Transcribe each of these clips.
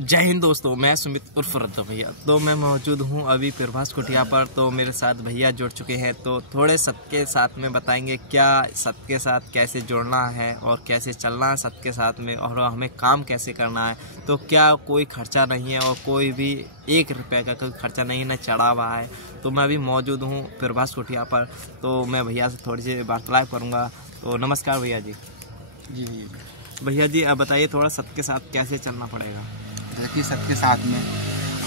जय हिंद दोस्तों, मैं सुमित उर्फ रद्दो भैया। तो मैं मौजूद हूँ अभी प्रभास कुटिया पर। तो मेरे साथ भैया जुड़ चुके हैं, तो थोड़े सत्य के साथ में बताएंगे क्या सत्य के साथ कैसे जुड़ना है और कैसे चलना है सत्य के साथ में, और हमें काम कैसे करना है। तो क्या कोई खर्चा नहीं है और कोई भी 1 रुपये का कोई खर्चा नहीं न चढ़ा हुआ है। तो मैं अभी मौजूद हूँ प्रभास कुटिया पर, तो मैं भैया से थोड़ी सी वार्तालाप करूँगा। तो नमस्कार भैया जी। जी भैया जी, अब बताइए थोड़ा सत्य के साथ कैसे चलना पड़ेगा। देखिए, सबके साथ में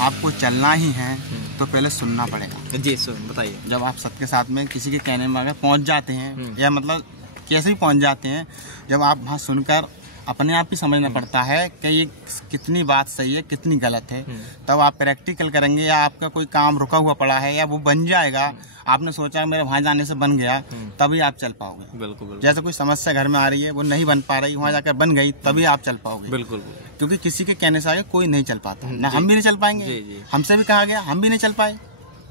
आपको चलना ही है तो पहले सुनना पड़ेगा। जी सुन बताइए। जब आप सबके साथ में किसी के कहने में अगर पहुंच जाते हैं या मतलब कैसे भी पहुंच जाते हैं, जब आप वहाँ सुनकर अपने आप ही समझना पड़ता है कि ये कितनी बात सही है कितनी गलत है। तब आप प्रैक्टिकल करेंगे, या आपका कोई काम रुका हुआ पड़ा है या वो बन जाएगा, आपने सोचा मेरे वहाँ जाने से बन गया, तभी आप चल पाओगे। बिल्कुल। जैसे कोई समस्या घर में आ रही है, वो नहीं बन पा रही, वहाँ जाकर बन गई, तभी आप चल पाओगे। बिल्कुल। क्योंकि किसी के कहने से आगे कोई नहीं चल पाता, ना हम भी नहीं चल पाएंगे। हमसे भी कहा गया, हम भी नहीं चल पाए।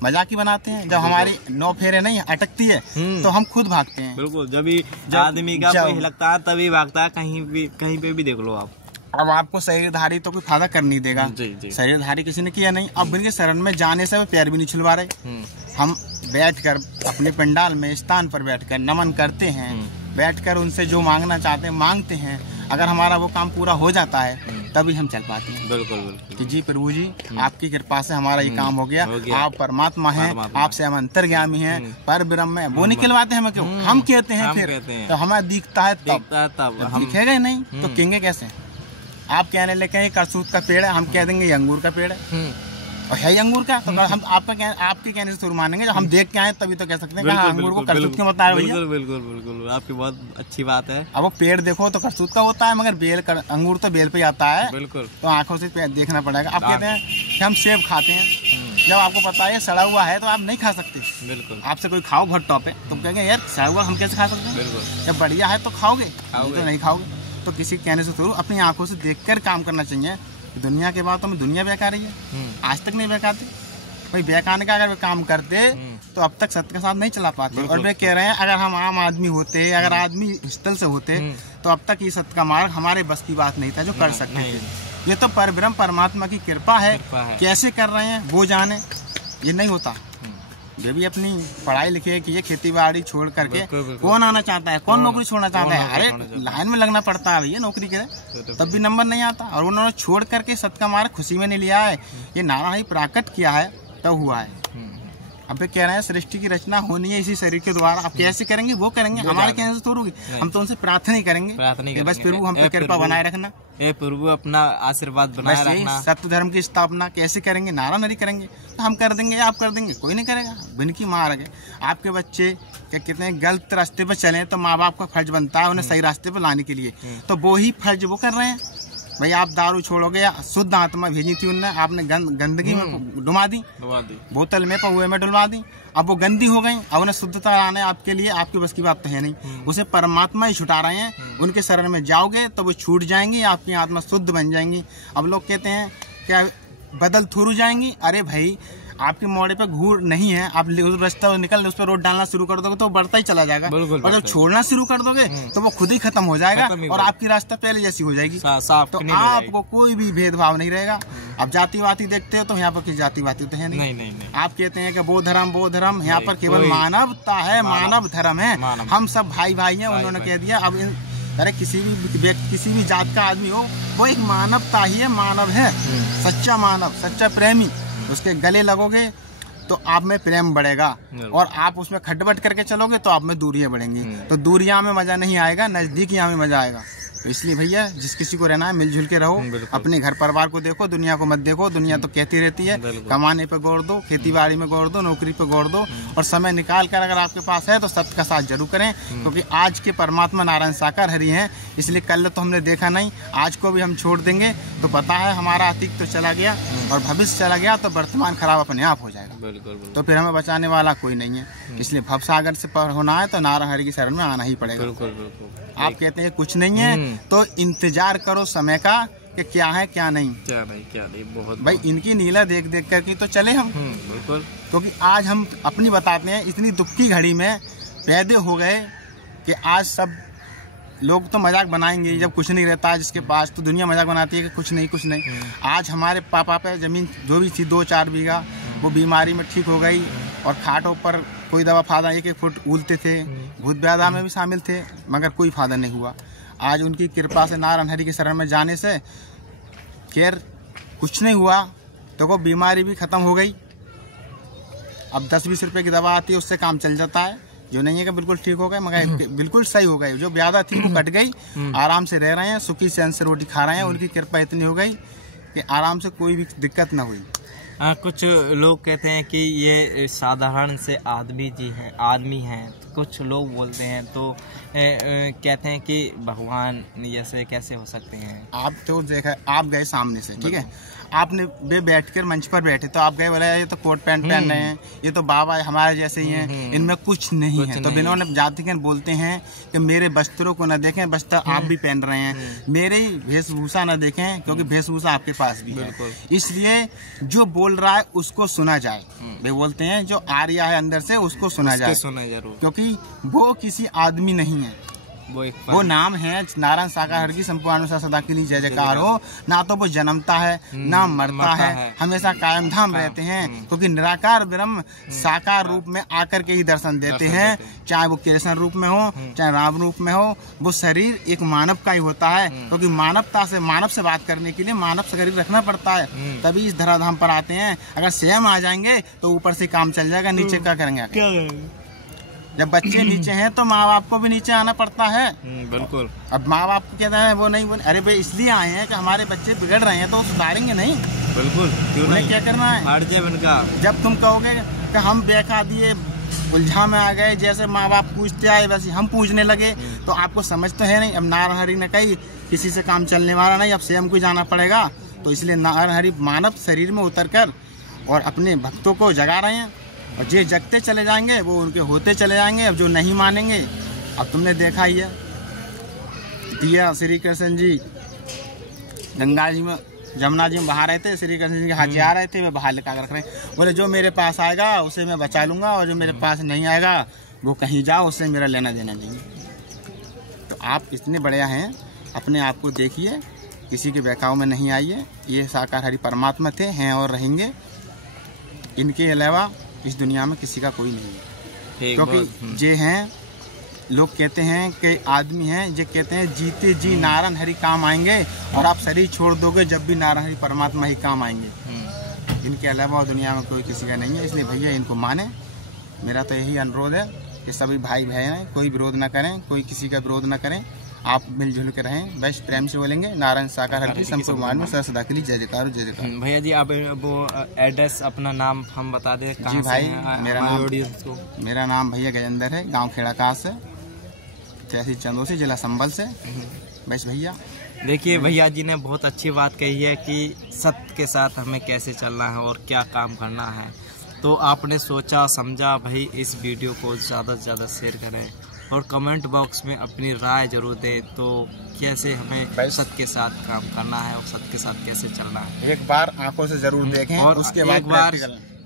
मजाक ही बनाते हैं। जब हमारी 9 फेरे नहीं अटकती है तो हम खुद भागते हैं। बिल्कुल, जब आदमी का कोई लगता है तभी भागता है। कहीं पे भी देख लो आप। अब आपको शरीरधारी तो कोई फायदा कर नहीं देगा। शरीरधारी किसी ने किया नहीं। अब इनके शरण में जाने से पैर भी नहीं छुलवा रहे। हम बैठकर अपने पंडाल में स्थान पर बैठकर नमन करते हैं, बैठकर उनसे जो मांगना चाहते हैं मांगते हैं। अगर हमारा वो काम पूरा हो जाता है तभी हम चल पाते हैं। बिल्कुल कि जी प्रभु जी, आपकी कृपा से हमारा ये काम हो गया। आप परमात्मा हैं, आपसे हम अंतर्यामी हैं, पर ब्रह्म है। वो निकलवाते हैं, क्यों हम कहते हैं फिर तो हमें दिखता है तब दिखेगा ही नहीं तो कहेंगे कैसे। आप कहने लेके ये करसूत का पेड़ है, हम कह देंगे ये अंगूर का पेड़ है और है अंगूर का, तो हम आपके कहने से शुरू मानेंगे। जब हम देख के आए तभी तो कह सकते हैं अंगूर को करसूत क्यों बताया भैया। बिल्कुल, आपकी बहुत अच्छी बात है। अब वो पेड़ देखो तो करसूत का होता है, मगर बेल अंगूर तो बेल पे आता है। बिल्कुल, तो आंखों से देखना पड़ेगा। आप कहते हैं कि हम सेब खाते हैं, जब आपको पता है सड़ा हुआ है तो आप नहीं खा सकते। बिल्कुल, आपसे कोई खाओ बहुत टॉप है तो कहेंगे यार सड़ा हुआ हम कैसे खा सकते हैं। बिल्कुल, जब बढ़िया है तो खाओगे, तो नहीं खाओगे। तो किसी कहने से शुरू अपनी आंखों से देखकर काम करना चाहिए। दुनिया के बाद तो हमें दुनिया बहका रही है, आज तक नहीं बहकाती भाई। बहकाने का अगर वे काम करते तो अब तक सत्य के साथ नहीं चला पाते। और वे कह रहे हैं अगर हम आम आदमी होते, अगर आदमी स्थल से होते तो अब तक ये सत्य का मार्ग हमारे बस की बात नहीं था जो कर सकते थे। ये तो परब्रह्म परमात्मा की कृपा है। कैसे कर रहे हैं वो जाने, ये नहीं होता। ये भी अपनी पढ़ाई लिखे कि ये खेती बाड़ी छोड़ करके कौन आना चाहता है, कौन नौकरी छोड़ना चाहता है। अरे लाइन में लगना पड़ता है भैया नौकरी के, तब भी नंबर नहीं आता। और उन्होंने छोड़ करके सत्य का मार्ग खुशी में नहीं लिया है। ये नारायण ही प्राकट किया है तब हुआ है। अब वे कह रहे हैं सृष्टि की रचना होनी है इसी शरीर के द्वारा। आप कैसे करेंगे वो करेंगे, हमारे कहने से तो होगी। हम तो उनसे प्रार्थना ही करेंगे बस प्रभु हम पे कृपा बनाए रखना, प्रभु अपना आशीर्वाद बनाए रखना। सत्य धर्म की स्थापना कैसे करेंगे, नारा नहीं करेंगे तो हम कर देंगे, आप कर देंगे, कोई नहीं करेगा। बिनकी मार्ग है। आपके बच्चे क्या कितने गलत रास्ते पर चले तो माँ बाप का फर्ज बनता है उन्हें सही रास्ते पर लाने के लिए। तो वो ही फर्ज वो कर रहे हैं भाई। आप दारू छोड़ोगे, शुद्ध आत्मा भेजी थी उनने, आपने गंदगी में डुबा दी, बोतल में पहुए में डुलवा दी। अब वो गंदी हो गई, अब उन्हें शुद्धता लाना है आपके लिए, आपकी बस की बात तो है नहीं। उसे परमात्मा ही छुटा रहे हैं। उनके शरण में जाओगे तो वो छूट जाएंगी, आपकी आत्मा शुद्ध बन जाएंगी। अब लोग कहते हैं क्या बदल थोरू जाएंगी। अरे भाई, आपके मोड़े पे घूर नहीं है, आप उस रास्ता निकल उस पर रोड डालना शुरू कर दोगे तो बढ़ता ही चला जाएगा। और जब छोड़ना शुरू कर दोगे तो वो खुद ही खत्म हो जाएगा और आपकी रास्ता पहले जैसी हो जाएगी। तो आपको कोई भी भेदभाव नहीं रहेगा। अब जातिवादी देखते हो तो यहाँ पर किसी जातिवादी तो है नहीं। आप कहते हैं कि वो धर्म, यहाँ पर केवल मानवता है, मानव धर्म है, हम सब भाई भाई हैं। उन्होंने कह दिया अब अरे किसी भी जात का आदमी हो, वो एक मानवता ही है, मानव है, सच्चा मानव, सच्चा प्रेमी। उसके गले लगोगे तो आप में प्रेम बढ़ेगा, और आप उसमें खटबट करके चलोगे तो आप में दूरियां बढ़ेंगी। तो दूरियां में मजा नहीं आएगा, नजदीकियां में मजा आएगा। तो इसलिए भैया जिस किसी को रहना है मिलजुल के रहो, अपने घर परिवार को देखो, दुनिया को मत देखो। दुनिया तो कहती रहती है कमाने पे गौर दो, खेती बाड़ी में गौर दो, नौकरी पे गौर दो, और समय निकाल कर अगर आपके पास है तो सत्य का साथ जरूर करें। क्योंकि आज के परमात्मा नारायण साकार हरि हैं, इसलिए कल तो हमने देखा नहीं, आज को भी हम छोड़ देंगे तो पता है हमारा अतीत तो चला गया और भविष्य चला गया तो वर्तमान खराब अपने आप हो जाएगा। तो फिर हमें बचाने वाला कोई नहीं है। इसलिए भव सागर से पार होना है तो नारायण हरि की शरण में आना ही पड़ेगा। आप कहते हैं कुछ नहीं है तो इंतजार करो समय का कि क्या है क्या नहीं। बहुत भाई इनकी नीला देख देख कर के तो चले हम। बिल्कुल, क्योंकि आज हम अपनी बताते हैं, इतनी दुख की घड़ी में पैदे हो गए कि आज सब लोग तो मजाक बनाएंगे जब कुछ नहीं रहता है जिसके पास, तो दुनिया मजाक बनाती है कि कुछ नहीं। आज हमारे पापा पे जमीन जो भी थी 2-4 बीघा, वो बीमारी में ठीक हो गई, और खाटों पर कोई दवा फायदा 1-1 फुट उलते थे, भूत व्याधा में भी शामिल थे, मगर कोई फायदा नहीं हुआ। आज उनकी कृपा से, नारायण हरि की शरण में जाने से खैर कुछ नहीं हुआ, तो वो बीमारी भी खत्म हो गई। अब 10-20 रुपए की दवा आती है, उससे काम चल जाता है। जो नहीं है कि बिल्कुल ठीक हो गए, मगर बिल्कुल सही हो गए। जो व्याधा थी वो कट गई, आराम से रह रहे हैं, सुखी चैन से रोटी खा रहे हैं। उनकी कृपा इतनी हो गई कि आराम से कोई भी दिक्कत ना हुई। कुछ लोग कहते हैं कि ये साधारण से आदमी हैं। कुछ लोग बोलते हैं तो कहते हैं कि भगवान जैसे कैसे हो सकते हैं। आप तो देखा, आप गए सामने से, ठीक है, आपने बैठकर मंच पर बैठे, तो आप गए बोले ये तो कोट पैंट पहन रहे हैं, ये तो बाबा हमारे जैसे ही हैं, इनमें कुछ नहीं है। तो इन्होंने जातिगण बोलते हैं कि मेरे वस्त्रों को न देखें, वस्त्र आप भी पहन रहे हैं, मेरे वेशभूषा न देखें, क्योंकि वेशभूषा आपके पास भी है। इसलिए जो बोल रहा है उसको सुना जाए। वे बोलते हैं जो आ रहा है अंदर से उसको सुना जाए, क्योंकि वो किसी आदमी नहीं है, वो नाम है नारायण साकार की संपूर्ण सदा के लिए जय जयकार हो। ना तो वो जन्मता है ना मरता है, हमेशा कायम धाम रहते हैं, क्योंकि निराकार ब्रह्म साकार रूप में आकर के ही दर्शन देते हैं। चाहे वो कृष्ण रूप में हो, चाहे राम रूप में हो, वो शरीर एक मानव का ही होता है, क्योंकि मानव से बात करने के लिए मानव शरीर रखना पड़ता है, तभी इस धराधाम पर आते हैं। अगर स्वयं आ जाएंगे तो ऊपर से काम चल जाएगा, नीचे क्या करेंगे? जब बच्चे नीचे हैं तो माँ बाप को भी नीचे आना पड़ता है। बिल्कुल। अब माँ बाप को कहते हैं वो नहीं, अरे भाई इसलिए आए हैं कि हमारे बच्चे बिगड़ रहे हैं, तो सुधारेंगे नहीं। बिल्कुल, क्यों नहीं? क्या करना है? जब तुम कहोगे कि हम बेका दिए उलझा में आ गए, जैसे माँ बाप पूछते आए वैसे हम पूछने लगे, तो आपको समझ तो है नहीं। अब नारायण हरि ने कही किसी से काम चलने वाला नहीं, अब स्वयं को जाना पड़ेगा। तो इसलिए नारायण हरि मानव शरीर में उतर कर और अपने भक्तों को जगा रहे हैं, और जो जगते चले जाएंगे वो उनके होते चले जाएंगे। अब जो नहीं मानेंगे, अब तुमने देखा ही है, दिया श्री कृष्ण जी गंगा जी में, जमुना जी में बहा रहे थे, श्री कृष्ण जी के हाथ आ रहे थे, वे बाहर लगा रख रहे, बोले जो मेरे पास आएगा उसे मैं बचा लूंगा, और जो मेरे पास नहीं आएगा वो कहीं जाओ, उससे मेरा लेना देना नहीं। तो आप इतने बढ़िया हैं, अपने आप को देखिए, किसी के बहकाव में नहीं आइए। ये साकार हरि परमात्मा थे, हैं और रहेंगे। इनके अलावा इस दुनिया में किसी का कोई नहीं है, क्योंकि जे हैं, लोग कहते हैं कि आदमी हैं, जे कहते हैं जीते जी नारायण हरि काम आएंगे, और आप शरीर छोड़ दोगे जब भी नारायण हरि परमात्मा ही काम आएंगे। इनके अलावा दुनिया में कोई किसी का नहीं है। इसलिए भैया इनको माने। मेरा तो यही अनुरोध है कि सभी भाई बहन हैं, कोई विरोध न करें, कोई किसी का विरोध न करें, आप मिलजुल के रहें, बस प्रेम से बोलेंगे नारायण साकार हरि संपूर्ण में सदा के लिए जय जयकार जय जयकार। भैया जी आप वो एड्रेस अपना नाम हम बता दें। जी भाई, मेरा नाम भैया गजेंद्र है, गांव खेड़ाकास से, तहसील चंदौसी, जिला संभल से। बस भैया देखिए, भैया जी ने बहुत अच्छी बात कही है कि सत्य के साथ हमें कैसे चलना है और क्या काम करना है। तो आपने सोचा समझा, भाई इस वीडियो को ज़्यादा से ज़्यादा शेयर करें और कमेंट बॉक्स में अपनी राय जरूर दें, तो कैसे हमें सत्य के साथ काम करना है और सत्य के साथ कैसे चलना है। एक बार आंखों से जरूर देखें, और उसके बाद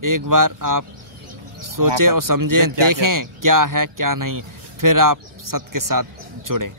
एक बार आप सोचें और समझें, देखें क्या है क्या नहीं, फिर आप सत्य के साथ जुड़ें।